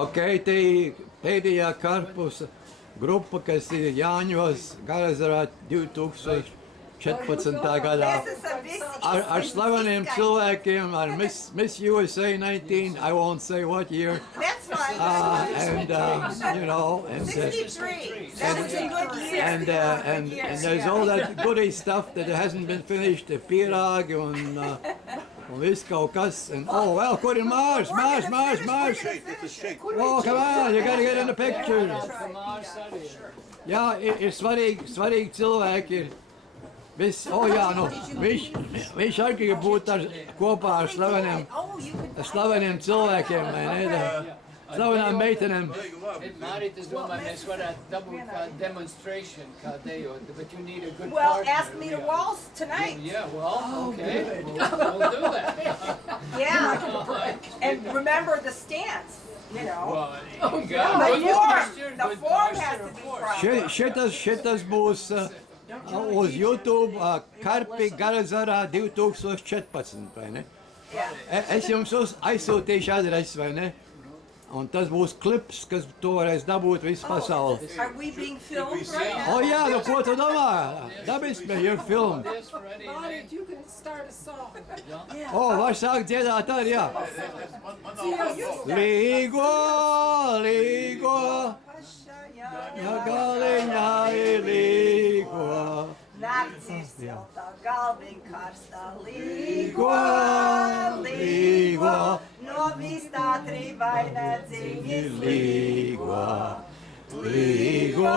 Ok, tā pēdējā korpusa grupa, kas ir Jāņos Garazarā 2014. gadā. Ar slaveniem cilvēkiem, ar Miss USA 19, I won't say what year. That's fine. You know, 63. That was a good year. and there's all that goody stuff that hasn't been finished, the pirāgi un viss kaut kas. And oh, well, kur ir Mārs? Oh, come on, you gotta get in the picture. Jā, ir svarīgi cilvēki. Ir viss, jā, nu, viņš arī grib būt kopā ar slaveniem cilvēkiem, vai ne? Slavenām meitenēm. Mārīt, es domāju, mēs varētu dabūt kādu demonstration, kā dejot, but you need a good Well, partner. ask me to waltz tonight. Yeah, well, okay, we'll do that. Yeah. And remember the stance, you know. Well, you got The form has to be proper. Šitas būs uz YouTube Karpi Garazarā 2014, vai ne? Es jums aizsūtīšu adresi, vai ne? Un tas būs klips, kas to varēs dabūt visu pasauli. Are we being filmed right now? Jā, nu ko tu domā? Dabis me your film. Mārīt, you can start a song. Var sākt dziedāt arī, jā. Līgo, ja galiņā ir līgo. Nakts ir silta, galviņa karstā. Līgo, no vistā trīvainē dziņi līgo. Līgo,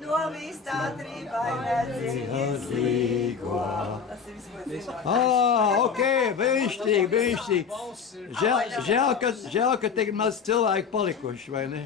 no vistā trīvainē dziņi līgo. Ok, brīnišķīgi. Žēl, ka tik maz cilvēku palikuši, vai ne?